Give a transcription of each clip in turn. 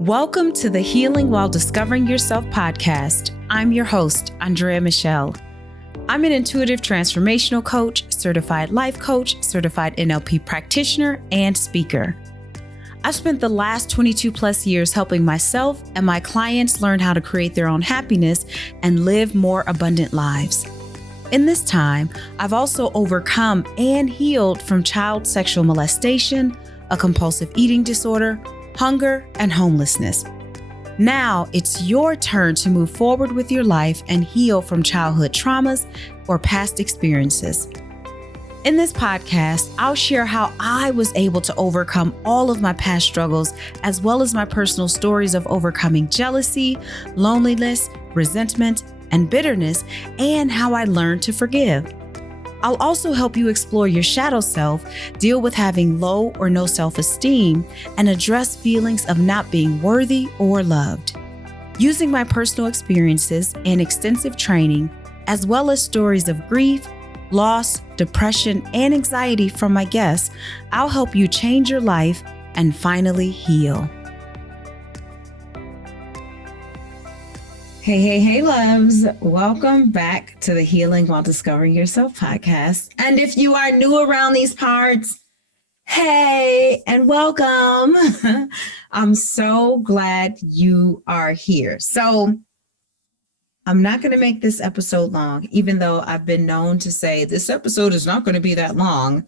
Welcome to the Healing While Discovering Yourself podcast. I'm your host, Andrea Michelle. I'm an intuitive transformational coach, certified life coach, certified NLP practitioner, and speaker. I've spent the last 22 plus years helping myself and my clients learn how to create their own happiness and live more abundant lives. In this time, I've also overcome and healed from child sexual molestation, a compulsive eating disorder, hunger, and homelessness. Now it's your turn to move forward with your life and heal from childhood traumas or past experiences. In this podcast, I'll share how I was able to overcome all of my past struggles, as well as my personal stories of overcoming jealousy, loneliness, resentment, and bitterness, and how I learned to forgive. I'll also help you explore your shadow self, deal with having low or no self-esteem, and address feelings of not being worthy or loved. Using my personal experiences and extensive training, as well as stories of grief, loss, depression, and anxiety from my guests, I'll help you change your life and finally heal. Hey, loves. Welcome back to the Healing While Discovering Yourself podcast. And if you are new around these parts, hey, and welcome. I'm so glad you are here. So I'm not going to make this episode long, even though I've been known to say this episode is not going to be that long.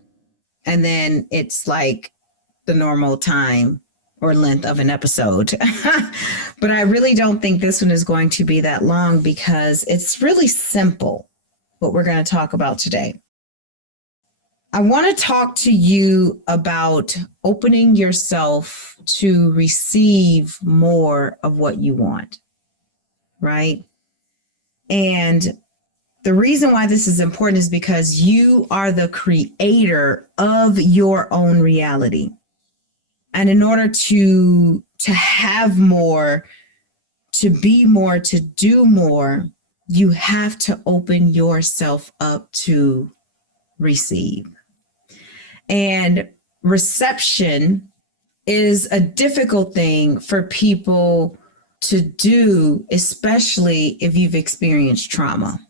And then it's like the normal time or length of an episode. But I really don't think this one is going to be that long because it's really simple what we're going to talk about today. I want to talk to you about opening yourself to receive more of what you want, right? And the reason why this is important is because you are the creator of your own reality. And in order to have more, to be more, to do more, you have to open yourself up to receive. And reception is a difficult thing for people to do, especially if you've experienced trauma,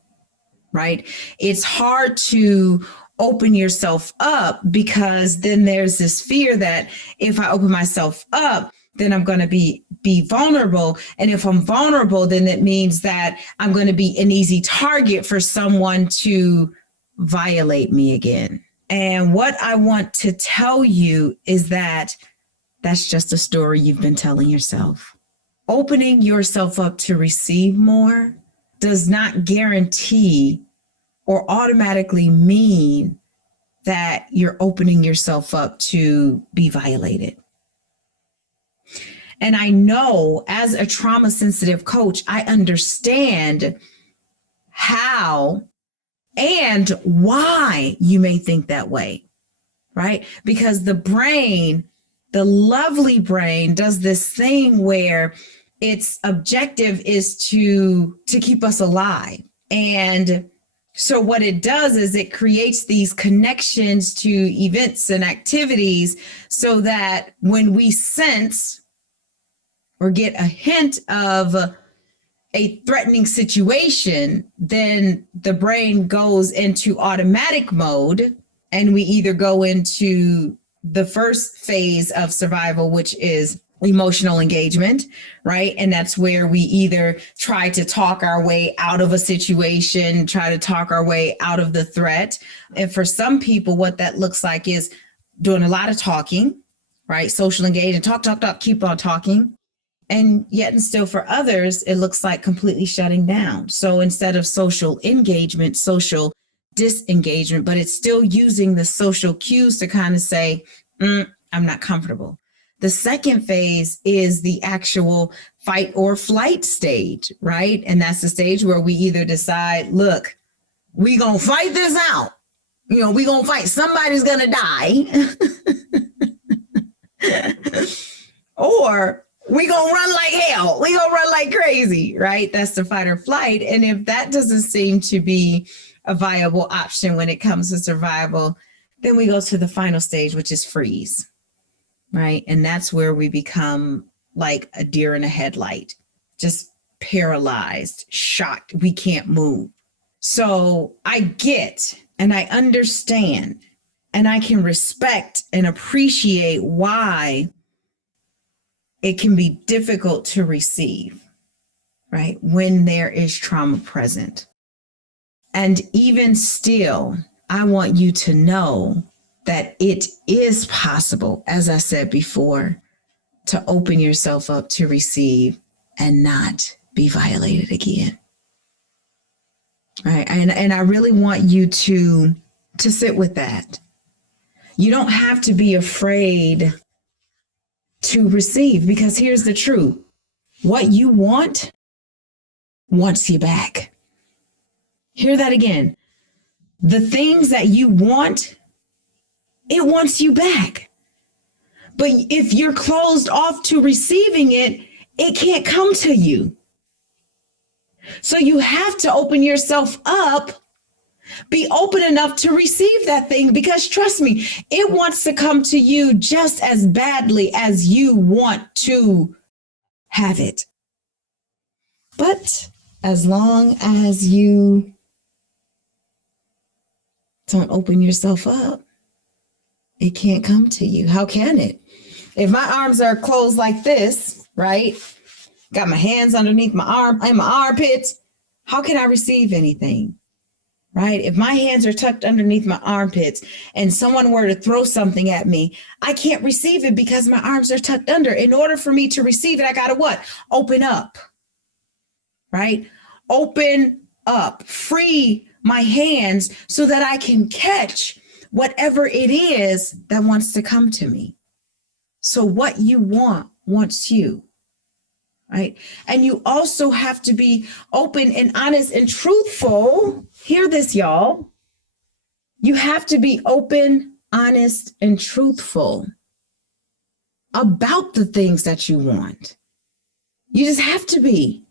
right? It's hard to open yourself up because then there's this fear that if I open myself up, then I'm going to be vulnerable. And if I'm vulnerable, then it means that I'm going to be an easy target for someone to violate me again. And what I want to tell you is that that's just a story you've been telling yourself. Opening yourself up to receive more does not guarantee or automatically mean that you're opening yourself up to be violated. And I know as a trauma sensitive coach, I understand how and why you may think that way, right? Because the brain, the lovely brain, does this thing where its objective is to keep us alive. And so what it does is it creates these connections to events and activities so that when we sense or get a hint of a threatening situation, then the brain goes into automatic mode and we either go into the first phase of survival, which is emotional engagement, right? And that's where we either try to talk our way out of a situation, try to talk our way out of the threat. And for some people, what that looks like is doing a lot of talking, right? Social engagement, talk, keep on talking. And yet and still for others, it looks like completely shutting down. So instead of social engagement, social disengagement, but it's still using the social cues to kind of say, I'm not comfortable. The second phase is the actual fight or flight stage, right? And that's the stage where we either decide, look, we gonna fight this out. We gonna fight. Somebody's gonna die. Or we gonna run like hell. We gonna run like crazy, right? That's the fight or flight. And if that doesn't seem to be a viable option when it comes to survival, then we go to the final stage, which is freeze. Right. And that's where we become like a deer in a headlight, just paralyzed, shocked. We can't move. So I get and I understand and I can respect and appreciate why it can be difficult to receive, right? When there is trauma present. And even still, I want you to know that it is possible, as I said before, to open yourself up to receive and not be violated again. Right? And I really want you to sit with that. You don't have to be afraid to receive, because here's the truth. What you want wants you back. Hear that again. The things that you want, it wants you back. But if you're closed off to receiving it, it can't come to you. So you have to open yourself up, be open enough to receive that thing, because trust me, it wants to come to you just as badly as you want to have it. But as long as you don't open yourself up, it can't come to you. How can it? If my arms are closed like this, right? Got my hands underneath my arm and my armpits, how can I receive anything? Right? If my hands are tucked underneath my armpits and someone were to throw something at me, I can't receive it because my arms are tucked under. In order for me to receive it, I got to what? Open up. Right? Open up. Free my hands so that I can catch whatever it is that wants to come to me. So what you want wants you. Right? And you also have to be open and honest and truthful. Hear this, y'all. You have to be open, honest, and truthful about the things that you want. You just have to be.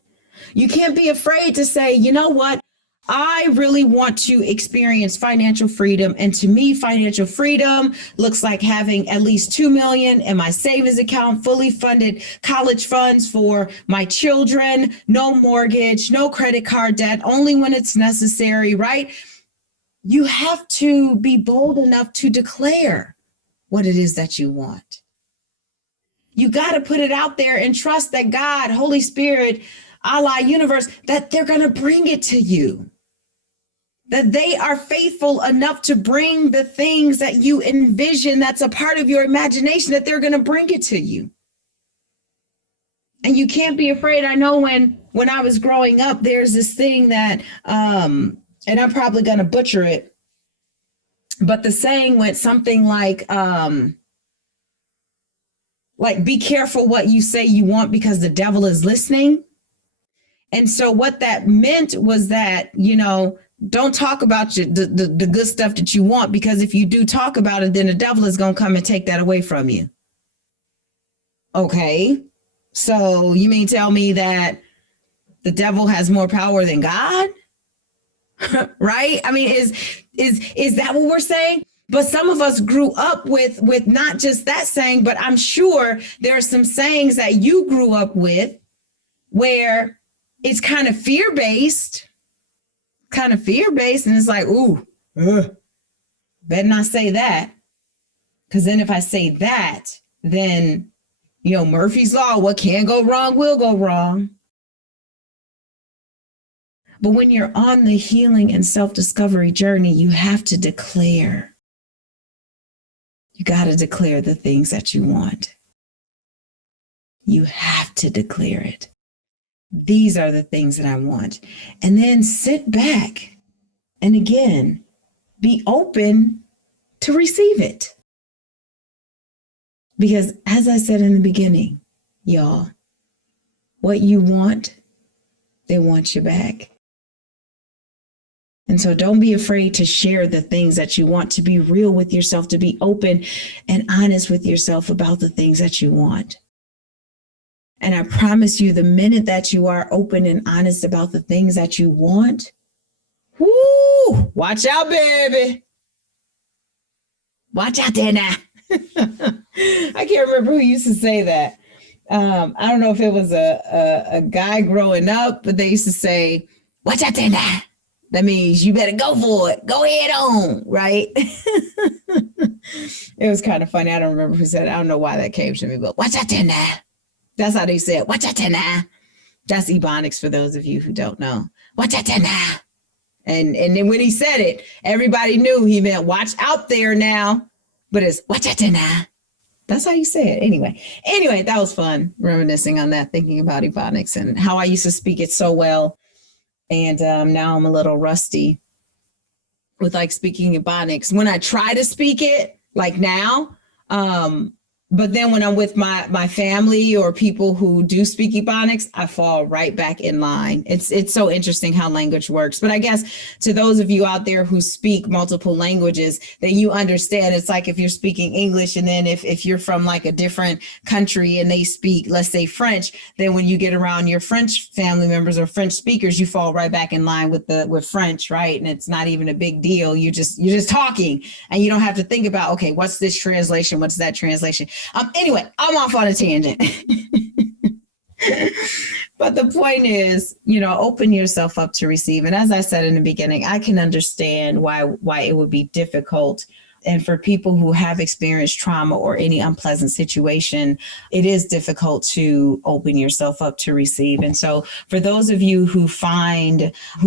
You can't be afraid to say, you know what? I really want to experience financial freedom. And to me, financial freedom looks like having at least $2 million in my savings account, fully funded college funds for my children, no mortgage, no credit card debt, only when it's necessary, right? You have to be bold enough to declare what it is that you want. You got to put it out there and trust that God, Holy Spirit, Allah, universe, that they're going to bring it to you. That they are faithful enough to bring the things that you envision that's a part of your imagination, that they're going to bring it to you. And you can't be afraid. I know when I was growing up, there's this thing that, and I'm probably going to butcher it, but the saying went something like, be careful what you say you want because the devil is listening. And so what that meant was that, don't talk about the good stuff that you want, because if you do talk about it, then the devil is going to come and take that away from you. Okay. So you mean tell me that the devil has more power than God? Right? I mean, is that what we're saying? But some of us grew up with not just that saying, but I'm sure there are some sayings that you grew up with where it's kind of fear-based, and it's like, ooh, better not say that. Because then if I say that, then, Murphy's Law, what can go wrong will go wrong. But when you're on the healing and self-discovery journey, you have to declare. You got to declare the things that you want. You have to declare it. These are the things that I want. And then sit back and again, be open to receive it. Because as I said in the beginning, y'all, what you want, they want you back. And so don't be afraid to share the things that you want, to be real with yourself, to be open and honest with yourself about the things that you want. And I promise you, the minute that you are open and honest about the things that you want, whoo, watch out, baby. Watch out there now. I can't remember who used to say that. I don't know if it was a guy growing up, but they used to say, "Watch out there now." That means you better go for it. Go head on, right? It was kind of funny. I don't remember who said it. I don't know why that came to me, but watch out there now. That's how they said, watch out there now. That's Ebonics for those of you who don't know. Watch out there now. And then when he said it, everybody knew he meant watch out there now. But it's watch out there now. That's how you say it. Anyway, that was fun reminiscing on that, thinking about Ebonics and how I used to speak it so well. And now I'm a little rusty with like speaking Ebonics. When I try to speak it, like now, but then when I'm with my family or people who do speak Ebonics, I fall right back in line. It's so interesting how language works. But I guess to those of you out there who speak multiple languages, that you understand it's like if you're speaking English and then if you're from like a different country and they speak, let's say French, then when you get around your French family members or French speakers, you fall right back in line with French, right? And it's not even a big deal. You're just talking and you don't have to think about, okay, what's this translation? What's that translation? Anyway, I'm off on a tangent. But the point is, open yourself up to receive. And as I said in the beginning, I can understand why it would be difficult. And for people who have experienced trauma or any unpleasant situation, it is difficult to open yourself up to receive. And so for those of you who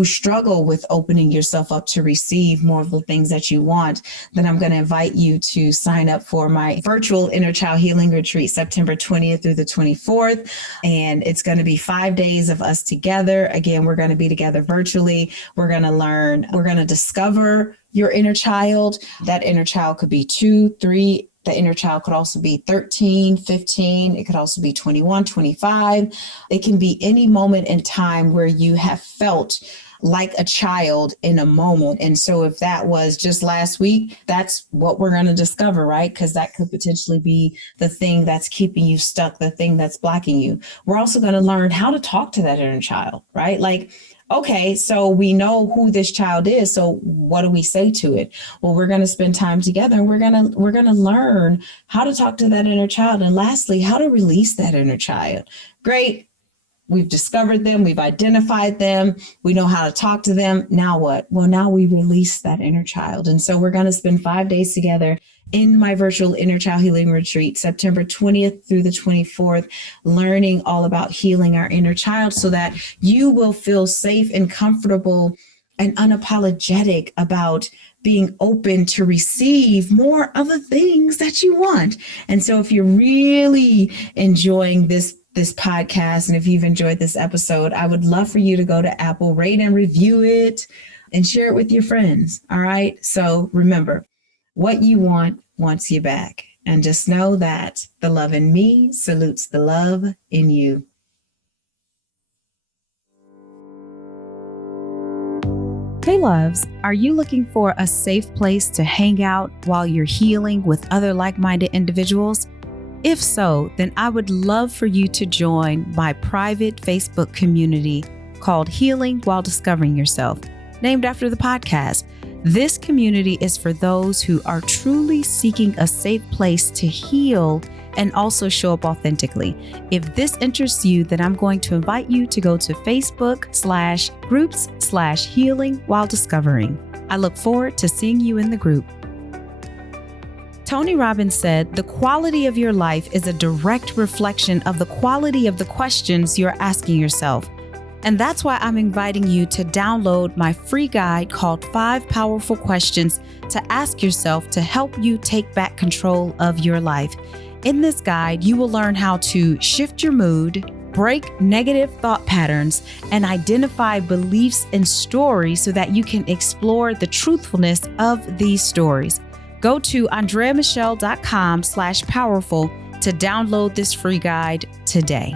struggle with opening yourself up to receive more of the things that you want, then I'm going to invite you to sign up for my virtual Inner Child Healing Retreat, September 20th through the 24th. And it's going to be 5 days of us together. Again, we're going to be together virtually. We're going to learn, we're going to discover your inner child. That inner child could be 2, 3. The inner child could also be 13, 15. It could also be 21, 25. It can be any moment in time where you have felt like a child in a moment. And so if that was just last week, that's what we're going to discover, right? Because that could potentially be the thing that's keeping you stuck, the thing that's blocking you. We're also going to learn how to talk to that inner child, right? Like, okay, so we know who this child is. So what do we say to it? Well, we're going to spend time together and we're going to learn how to talk to that inner child. And lastly, how to release that inner child. Great. We've discovered them. We've identified them. We know how to talk to them. Now what? Well, now we release that inner child. And so we're going to spend 5 days together in my virtual Inner Child Healing Retreat, September 20th through the 24th, learning all about healing our inner child so that you will feel safe and comfortable and unapologetic about being open to receive more of the things that you want. And so if you're really enjoying this podcast, and if you've enjoyed this episode, I would love for you to go to Apple, rate and review it, and share it with your friends. All right. So remember, what you want wants you back. And just know that the love in me salutes the love in you. Hey loves, are you looking for a safe place to hang out while you're healing with other like-minded individuals? If so, then I would love for you to join my private Facebook community called Healing While Discovering Yourself, named after the podcast. This community is for those who are truly seeking a safe place to heal and also show up authentically. If this interests you, then I'm going to invite you to go to Facebook/groups/healing while discovering. I look forward to seeing you in the group. Tony Robbins said, "The quality of your life is a direct reflection of the quality of the questions you're asking yourself." And that's why I'm inviting you to download my free guide called 5 Powerful Questions to Ask Yourself to help you take back control of your life. In this guide, you will learn how to shift your mood, break negative thought patterns, and identify beliefs and stories so that you can explore the truthfulness of these stories. Go to andreamichelle.com/powerful to download this free guide today.